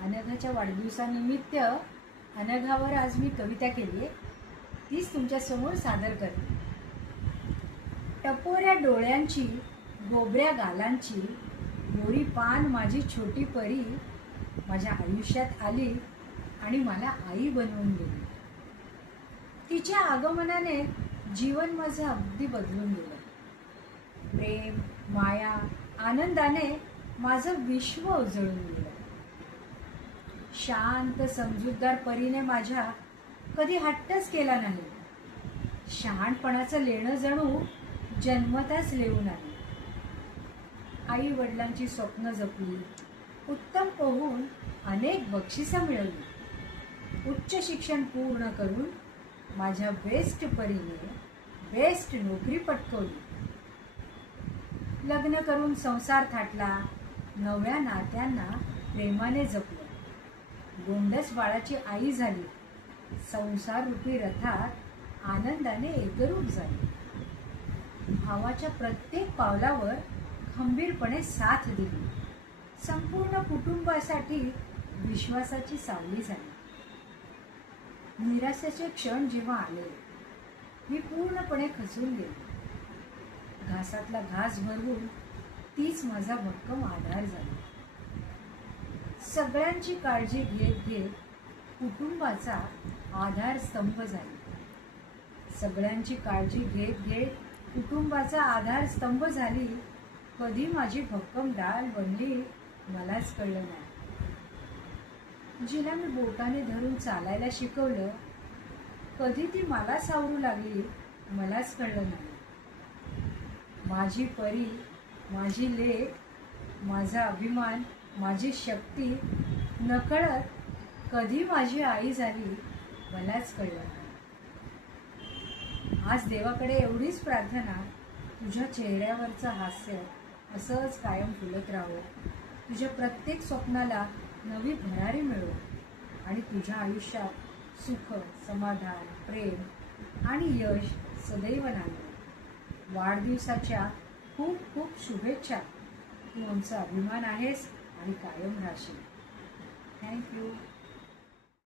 अनघाच्या वाढदिवसानिमित्त अनघावर आज मी कविता केली आहे, तीच तुमच्यासमोर सादर करते. टपोऱ्या डोळ्यांची, गोबऱ्या गालांची, गोरी पान माझी छोटी परी माझ्या आयुष्यात आली आणि मला आई बनवून गेली. तिच्या आगमनाने जीवन माझं अगदी बदलून गेलं. प्रेम, माया, आनंदाने माझं विश्व उजळून गेलं. शांत समजूतदार परीने माझ्या कधी हट्टच केला नाही. शहाणपणाचं लेणं जणू जन्मताच लिहून आली. आई वडिलांची स्वप्न जपली, उत्तम पोहून अनेक बक्षिसं मिळवली. उच्च शिक्षण पूर्ण करून माझ्या बेस्ट परीने बेस्ट नोकरी पटकवली. लग्न करून संसार थाटला, नव्या नात्यांना प्रेमाने जपलं. गोंडस बाळाची आई झाली, संसार रूपी रथात आनंदाने एकरूप झाली. भावाच्या प्रत्येक पावलावर खंबीरपणे साथ दिली. संपूर्ण कुटुंबासाठी विश्वासाची सावली झाली. निराशेचे क्षण जेव्हा आले, मी पूर्णपणे खचून गेले. घासातला घास भरवून तीच माझा भक्कम आधार झाली. सगळ्यांची काळजी घेत घेत कुटुंबाचा आधारस्तंभ झाली. सगळ्यांची काळजी घेत घेत कुटुंबाचा आधारस्तंभ झाली. कधी माझी भक्कम डाळ बनली मलाच कळलं नाही. जिला मी बोटाने धरून चालायला शिकवलं, कधी ती मला सावरू लागली मलाच कळलं नाही. माझी परी, माझी लेक, माझा अभिमान, माझी शक्ती नकळत कधी माझी आई झाली मलाच कळलं नाही. आज देवाकडे एवढीच प्रार्थना, तुझ्या चेहऱ्यावरचं हास्य असंच कायम फुलत राहो. तुझ्या प्रत्येक स्वप्नाला नवी भरारी मिळो आणि तुझ्या आयुष्यात सुख, समाधान, प्रेम आणि यश सदैव नांदो. वाढदिवसाच्या खूप खूप शुभेच्छा. तू आमचा अभिमान आहेस आणि कायम राहशील. थँक्यू.